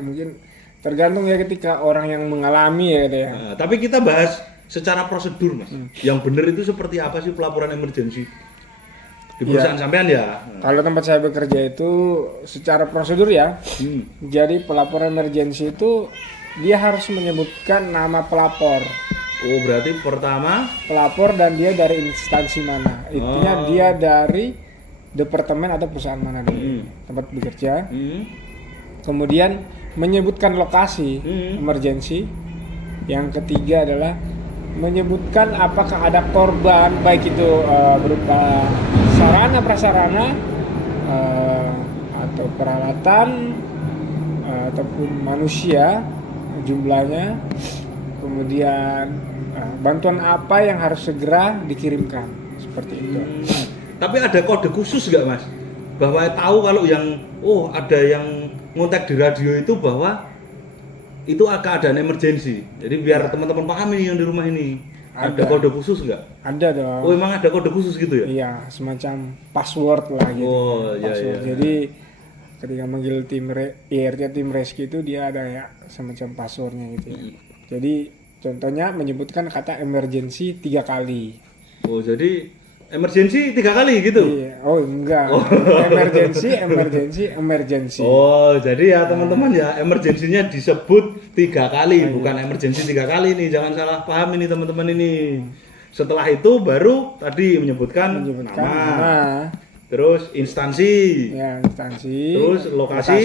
mungkin tergantung ya ketika orang yang mengalami ya gitu ya. Nah, tapi kita bahas secara prosedur Mas. Yang benar itu seperti apa sih pelaporan emergensi? Di perusahaan sampean ya? Kalau tempat saya bekerja itu secara prosedur ya. Jadi pelapor emergensi itu dia harus menyebutkan nama pelapor. Oh, berarti pertama Pelapor dan dia dari instansi mana. Intinya dia dari departemen atau perusahaan mana dulu tempat bekerja. Kemudian menyebutkan lokasi emergency. Yang ketiga adalah menyebutkan apakah ada korban, baik itu berupa sarana prasarana atau peralatan ataupun manusia jumlahnya. Kemudian bantuan apa yang harus segera dikirimkan, seperti itu. Tapi ada kode khusus nggak Mas? Bahwa tahu kalau yang ada yang ngontak di radio itu bahwa itu keadaan emergensi. Jadi biar teman-teman paham ini yang di rumah ini. Ada kode khusus nggak? Ada dong. Oh, emang ada kode khusus gitu ya? Iya, semacam password lah gitu. Oh, iya, Password. iya. Jadi ketika manggil tim rescue itu dia ada ya semacam passwordnya gitu ya. Jadi contohnya menyebutkan kata emergency 3 kali. Oh, jadi emergensi 3 kali gitu? Iya. Oh enggak. Emergency. Oh, jadi ya teman-teman ya emergensinya disebut 3 kali, bukan emergensi 3 kali nih, jangan salah paham ini teman-teman ini. Setelah itu baru tadi menyebutkan nama, terus instansi, Ya, instansi. terus lokasi.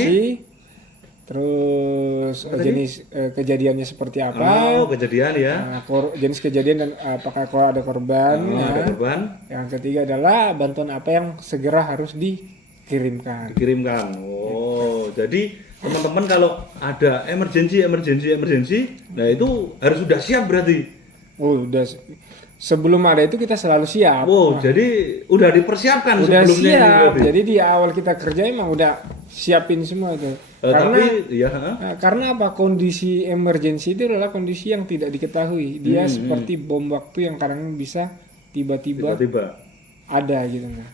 Terus jenis kejadiannya seperti apa? Oh, kejadian ya. Jenis kejadian dan apakah ada korban? Ada korban, Yang ketiga adalah bantuan apa yang segera harus dikirimkan. dikirimkan. Oh, jadi teman-teman kalau ada emergensi, nah itu harus sudah siap berarti. Oh, udah sebelum ada itu kita selalu siap. Wow, jadi udah dipersiapkan Udah sebelumnya ini siap. berarti? Jadi di awal kita kerja emang udah siapin semua itu. Karena Tapi ya karena apa? Kondisi emergency itu adalah kondisi yang tidak diketahui. Dia seperti bom waktu yang kadang bisa tiba-tiba tiba-tiba. ada gitu nah.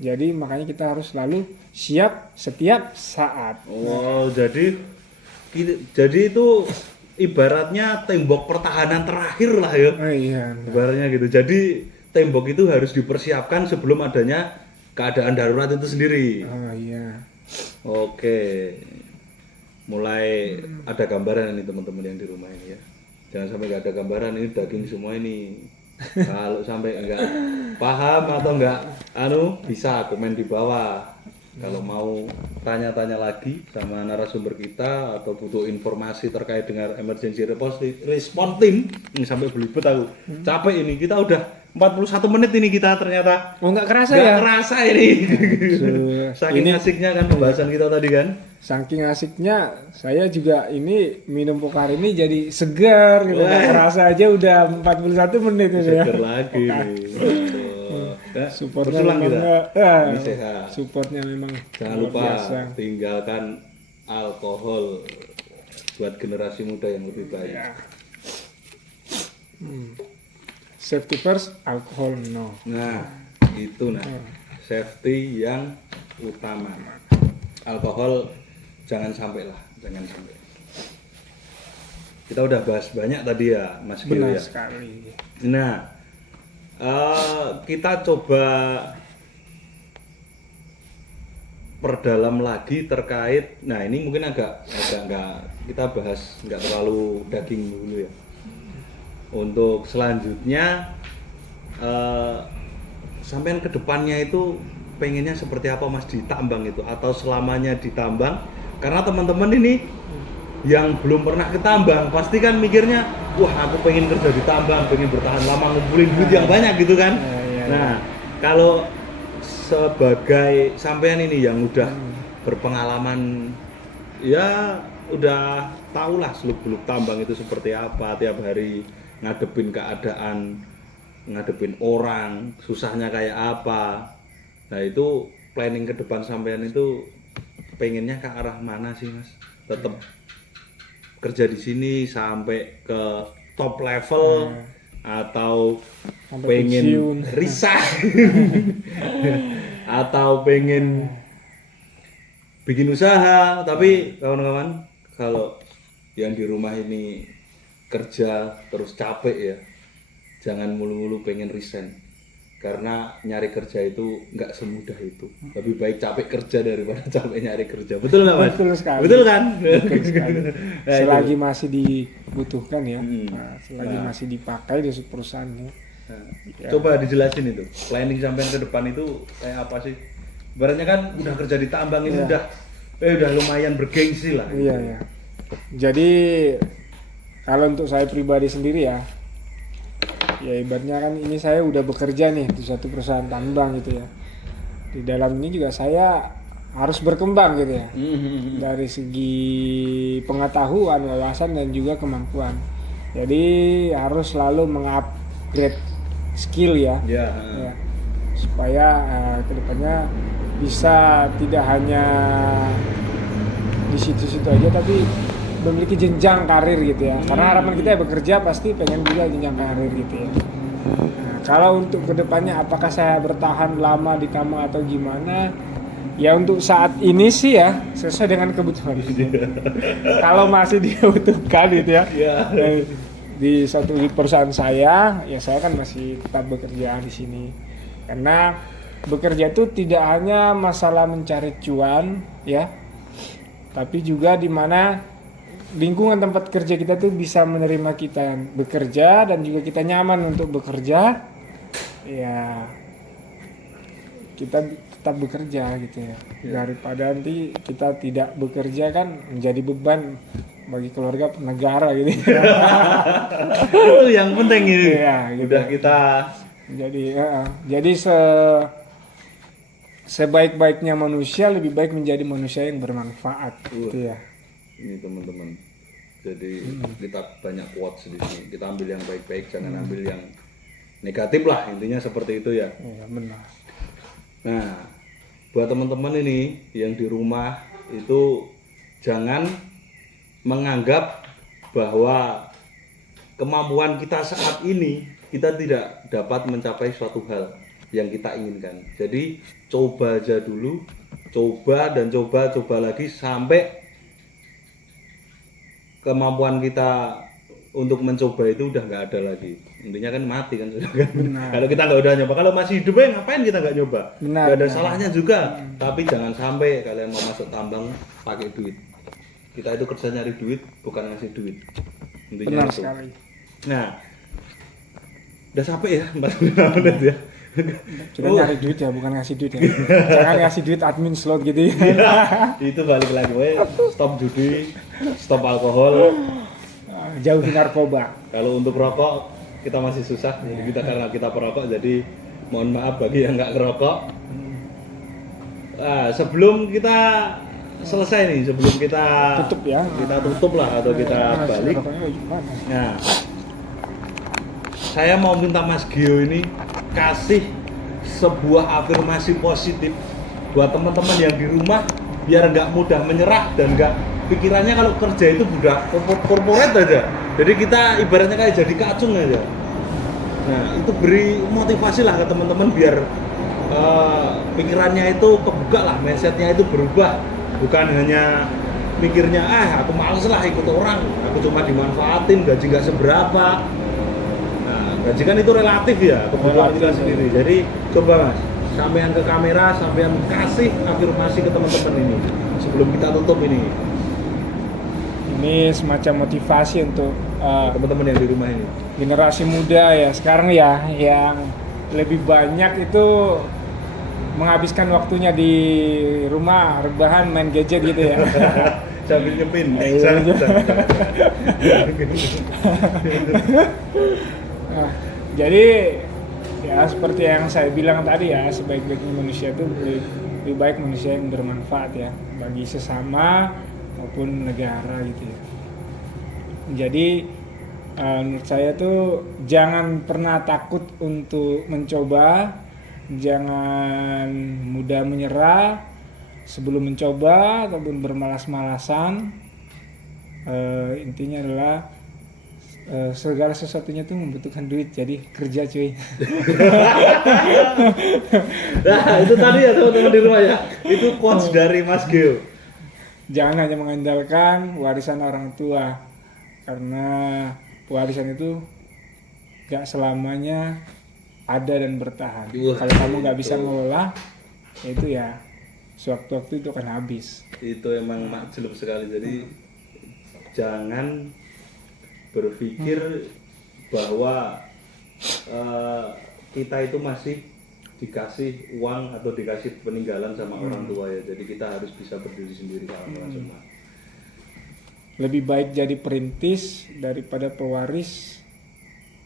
Jadi makanya kita harus selalu siap setiap saat. Wow, jadi itu ibaratnya tembok pertahanan terakhir lah ya. Oh iya. Ibaratnya gitu. Jadi tembok itu harus dipersiapkan sebelum adanya keadaan darurat itu sendiri. Oh iya. Oke. Mulai ada gambaran ini teman-teman yang di rumah ini ya. Jangan sampai nggak ada gambaran, ini daging semua ini. Kalau sampai nggak paham atau nggak bisa komen di bawah. Kalau mau tanya-tanya lagi sama narasumber kita atau butuh informasi terkait dengan emergency response team, ini sampai belibet aku. Capek ini, kita udah 41 menit ini kita ternyata. Oh nggak kerasa Nggak ya? kerasa ini. Saking Ini- asiknya kan pembahasan kita tadi kan. Saking asiknya, saya juga ini minum Pocari ini jadi segar gitu. Nggak kerasa aja udah 41 menit itu ya. Seger lagi. Ya, Supportnya bersulang memang kita. nggak- Ini sehat. supportnya memang Jangan luar lupa biasa. tinggalkan alkohol buat generasi muda yang lebih baik. Ya. Safety first, alcohol no. Nah, itu safety yang utama. Alkohol jangan sampai lah, jangan sampai. Kita udah bahas banyak tadi ya, Mas Gil Benar ya. sekali. Nah, kita coba perdalam lagi terkait. Nah, ini mungkin agak nggak kita bahas nggak terlalu daging dulu ya. Untuk selanjutnya, sampean kedepannya itu pengennya seperti apa Mas di tambang itu atau selamanya di tambang? Karena teman-teman ini yang belum pernah ke tambang pasti kan mikirnya, wah aku pengen kerja di tambang, pengen bertahan lama ngumpulin duit yang banyak gitu kan. Nah, kalau sebagai sampean ini yang udah berpengalaman, ya udah tahulah seluk-beluk tambang itu seperti apa, tiap hari ngadepin keadaan, ngadepin orang, susahnya kayak apa. Nah itu planning ke depan sampean itu pengennya ke arah mana sih Mas? Tetap kerja di sini sampai ke top level atau Sampai pengen pensiun. resign atau pengen bikin usaha. Tapi kawan-kawan, kalau yang di rumah ini kerja terus capek ya, jangan mulu-mulu pengen resign, karena nyari kerja itu nggak semudah itu. Lebih baik capek kerja daripada capek nyari kerja. Betul nggak Mas? Betul sekali. Betul kan? Betul sekali. Nah, Selagi masih dibutuhkan ya, selagi Nah. masih dipakai di perusahaannya. Nah, coba dijelasin itu planning sampai ke depan itu kayak apa sih? Ibaratnya kan udah kerja di tambang ini udah lumayan bergengsi lah. Iya ya. Jadi kalau untuk saya pribadi sendiri ya ibaratnya kan ini saya udah bekerja nih di suatu perusahaan tambang gitu ya. Di dalam ini juga saya harus berkembang gitu ya. Dari segi pengetahuan, wawasan dan juga kemampuan. Jadi harus selalu mengupgrade skill ya. Ya. Ya. Supaya kedepannya bisa tidak hanya di situ-situ aja tapi memiliki jenjang karir gitu ya. Karena harapan kita ya bekerja pasti pengen juga jenjang karir gitu ya. Nah, kalau untuk kedepannya apakah saya bertahan lama di tambang atau gimana? Ya untuk saat ini sih ya sesuai dengan kebutuhan. Kalau masih dibutuhkan gitu ya. Di suatu perusahaan saya, ya saya kan masih tetap bekerja di sini. Karena bekerja itu tidak hanya masalah mencari cuan ya, tapi juga di mana lingkungan tempat kerja kita tuh bisa menerima kita bekerja dan juga kita nyaman untuk bekerja. Ya kita tetap bekerja gitu ya. Daripada nanti kita tidak bekerja kan menjadi beban bagi keluarga negara gitu. Itu yang penting ini. Iya, gitu. Udah kita jadi sebaik-baiknya manusia lebih baik menjadi manusia yang bermanfaat gitu ya. ini teman-teman. Jadi kita banyak quotes di sini. Kita ambil yang baik-baik, jangan ambil yang negatif lah. Intinya seperti itu ya. Iya benar. Nah, buat teman-teman ini yang di rumah itu jangan menganggap bahwa kemampuan kita saat ini kita tidak dapat mencapai suatu hal yang kita inginkan. Jadi coba aja dulu, coba dan coba lagi sampai kemampuan kita untuk mencoba itu udah nggak ada lagi. Intinya kan mati kan sudah kan. Kalau kita nggak udah nyoba, kalau masih hidup ngapain kita nggak nyoba? Benar, Nggak ada benar. salahnya juga. Tapi jangan sampai kalian mau masuk tambang pakai duit. Kita itu kerja nyari duit, bukan ngasih duit. Intinya Benar itu. sekali. Nah, udah sampai ya 45 menit ya. Kita nyari duit ya, bukan ngasih duit ya. Jangan ngasih duit admin slot gitu ya. Ya, itu balik lagi, we. Stop judi, stop alkohol. Jauhi narkoba. Kalau untuk rokok kita masih susah, jadi kita karena kita perokok, jadi mohon maaf bagi yang nggak ngerokok. Nah, sebelum kita selesai nih, sebelum kita Tutup ya. kita tutup lah atau kita balik. Nah, saya mau minta Mas Gio ini kasih sebuah afirmasi positif buat teman-teman yang di rumah biar nggak mudah menyerah dan nggak pikirannya kalau kerja itu udah corporate aja. Jadi kita ibaratnya kayak jadi kacung aja. Nah, itu beri motivasi lah ke teman-teman biar pikirannya itu kebuka lah, mindsetnya itu berubah. Bukan hanya mikirnya, aku males lah ikut orang, aku cuma dimanfaatin, gaji nggak seberapa. Nah, gaji kan itu relatif ya, kebutuhan kita sendiri. Jadi coba Mas, sampean ke kamera, sampean kasih afirmasi ke teman-teman ini sebelum kita tutup ini. Ini semacam motivasi untuk Teman-teman yang di rumah ini. generasi muda ya sekarang ya, yang lebih banyak itu menghabiskan waktunya di rumah, rebahan, main gadget gitu ya. Sambil nyepin. Nah, jadi ya seperti yang saya bilang tadi ya, sebaik-baiknya manusia itu lebih baik manusia yang bermanfaat ya bagi sesama maupun negara gitu ya. Jadi menurut saya tuh jangan pernah takut untuk mencoba, jangan mudah menyerah sebelum mencoba ataupun bermalas-malasan. Intinya adalah segala sesuatunya tuh membutuhkan duit, jadi kerja cuy. Nah, itu tadi ya teman-teman di rumah ya. Itu quotes dari Mas Gio. Jangan hanya mengandalkan warisan orang tua, karena warisan itu gak selamanya ada dan bertahan. Wah, Kalau kamu gak bisa itu. ngelola, itu ya sewaktu-waktu itu akan habis. Itu emang makjub sekali. Jadi jangan berpikir bahwa kita itu masih dikasih uang atau dikasih peninggalan sama orang tua ya. Jadi kita harus bisa berdiri sendiri kawan-kawan semua. Lebih baik jadi perintis daripada pewaris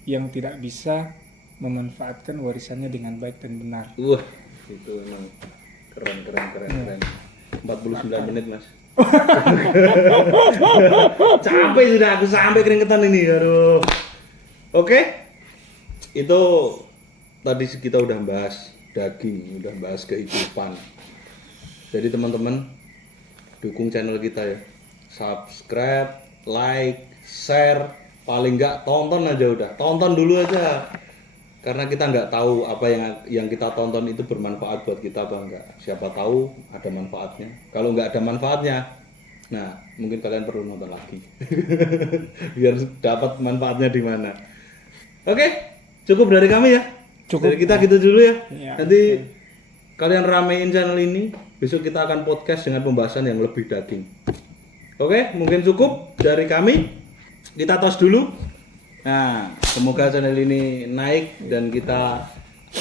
yang tidak bisa memanfaatkan warisannya dengan baik dan benar. Wah, itu emang keren. 49 menit Mas. Capek sudah aku sampai keringetan ini, aduh. Oke, itu tadi kita udah bahas daging, udah bahas kehidupan. Jadi teman-teman dukung channel kita ya, subscribe, like, share, paling nggak tonton aja udah, tonton dulu aja. Karena kita nggak tahu apa yang kita tonton itu bermanfaat buat kita apa enggak. Siapa tahu ada manfaatnya. Kalau nggak ada manfaatnya, nah mungkin kalian perlu nonton lagi. Biar dapat manfaatnya di mana. Oke, cukup dari kami ya. Cukup. Dari kita gitu dulu ya. Iya. Nanti kalian ramein channel ini. Besok kita akan podcast dengan pembahasan yang lebih daging. Oke, mungkin cukup dari kami. Kita tos dulu. Nah, semoga channel ini naik dan kita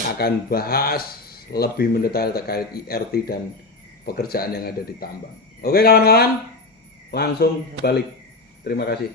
akan bahas lebih mendetail terkait IRT dan pekerjaan yang ada di tambang. Oke kawan-kawan, langsung balik. Terima kasih.